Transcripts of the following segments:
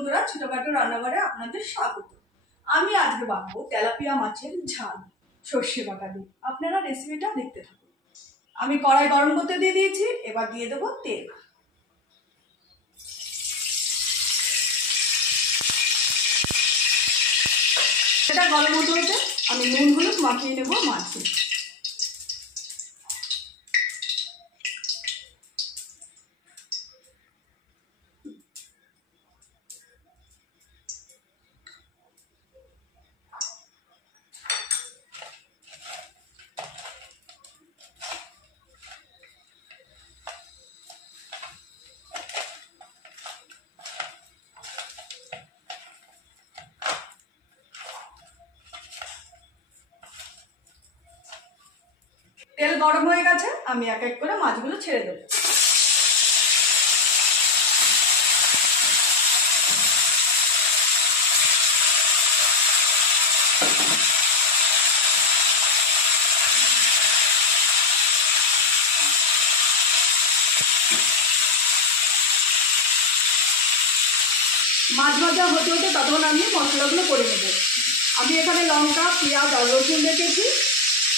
বন্ধুরা, ছোটখাটো রান্নাঘরে আপনাদের স্বাগত। আমি আজকে বানাবো তেলাপিয়া মাছের ঝাল সর্ষে বাটা দিয়ে। আপনারা রেসিপিটা দেখতে থাকুন। আমি কড়াই গরম করতে দিয়ে দিয়েছি, এবার দিয়ে দেবো তেল। এটা গরম হতে হতে আমি নুন হলুদ মাখিয়ে নেবো মাছে। তেল গরম হয়ে গেছে, আমি এক এক করে মাছগুলো ছেড়ে দেবো। মাছ ভাজা হতে হতে তখন আমি মশলাগুলো করে নেব। আমি এখানে লঙ্কা, পেঁয়াজ আর রসুন রেখেছি,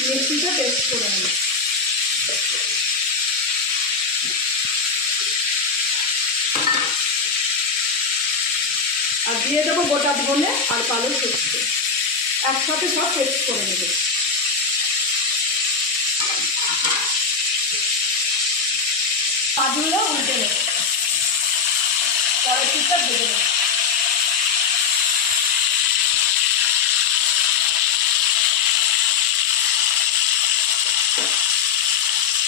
মিক্সিতে পেস্ট করে নেব। আর দিয়ে দেবো গোটা ধনে আর কালো সরষে, একসাথে সব পেস্ট করে নেব। মাছগুলো উল্টে নেব, পরের পিঠটা ভেজে নেব।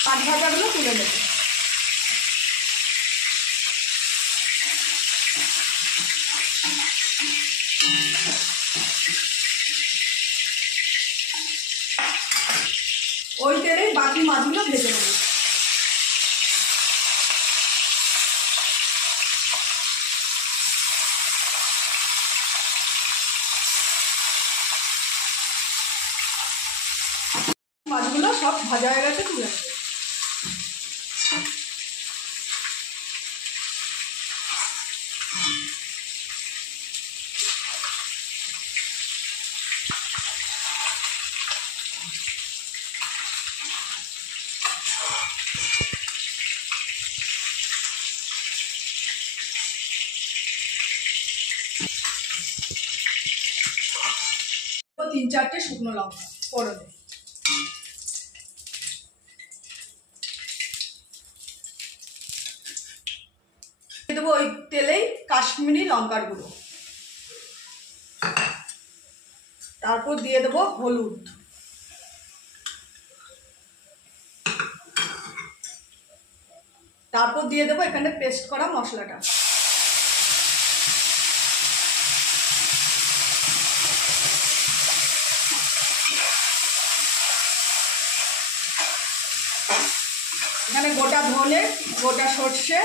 মাছ ভাজাগুলো তুলে নেব। ওই তেলেই বাকি মাছগুলো ভেজে নেব। মাছগুলো সব ভাজা হয়ে গেছে, তুলে নেব। তিন চারটে শুকনো লঙ্কা ফোড়নে, দেবো ওই তেলেই কাশ্মীরি লঙ্কার গুঁড়ো, তারপর দিয়ে দেবো হলুদ, তারপর দিয়ে দেবো এখানে পেস্ট করা মশলাটা। এখানে গোটা ধনে, গোটা সর্ষে,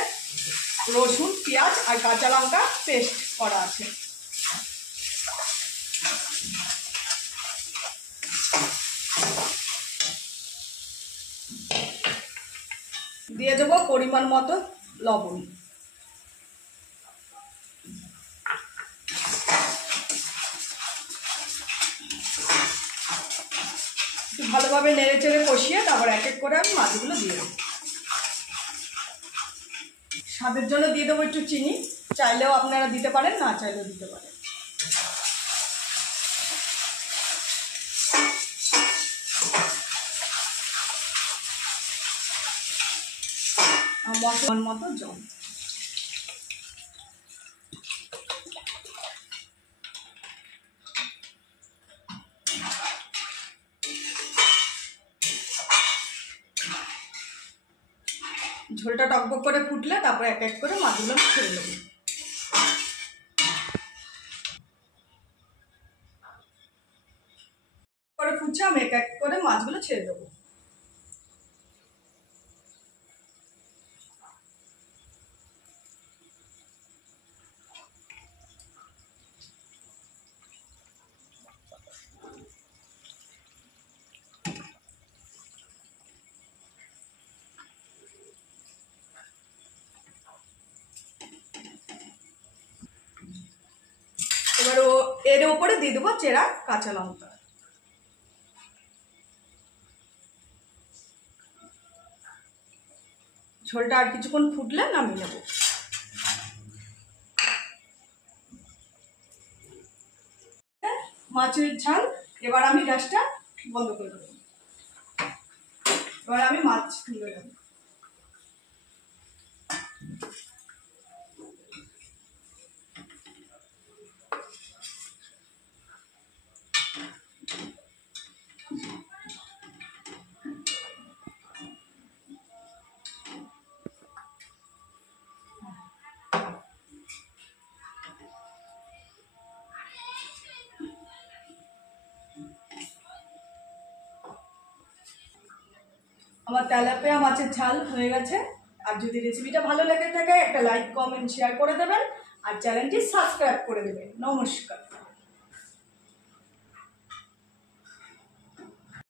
রসুন, পেঁয়াজ আর কাঁচা লঙ্কা পেস্ট করা আছে। দিয়ে দেবো পরিমাণ মতো লবণ। ভালোভাবে নেড়ে চেড়ে কষিয়ে তারপর এক এক করে আমি মাছগুলো দিয়ে দেবো। স্বাদের জন্য দিয়ে দেবো একটু চিনি, চাইলেও আপনারা দিতে পারেন, না চাইলেও দিতে পারেন। মশলার মতো জল। ঝোলটা টকবক করে ফুটলে তারপর এক এক করে মাছগুলো ছেড়ে দেবো। পরে ফুটছে, আমি এক এক করে মাছগুলো ছেড়ে দেবো। এর উপরে দিয়ে দেবো চেরা কাঁচা লঙ্কা। ঝোলটা আর কিছুক্ষণ ফুটলে নামিয়ে নেব। মাছের ঝাল, এবার আমি গ্যাসটা বন্ধ করে দেবো। এবার আমি মাছ তুলে দেবো। আমার তেলাপিয়া মাছের ঝাল হয়ে গেছে। আর যদি রেসিপিটা ভালো লেগে থাকে একটা লাইক, কমেন্ট, শেয়ার করে দেবেন আর চ্যানেলটি সাবস্ক্রাইব করে দেবেন। নমস্কার।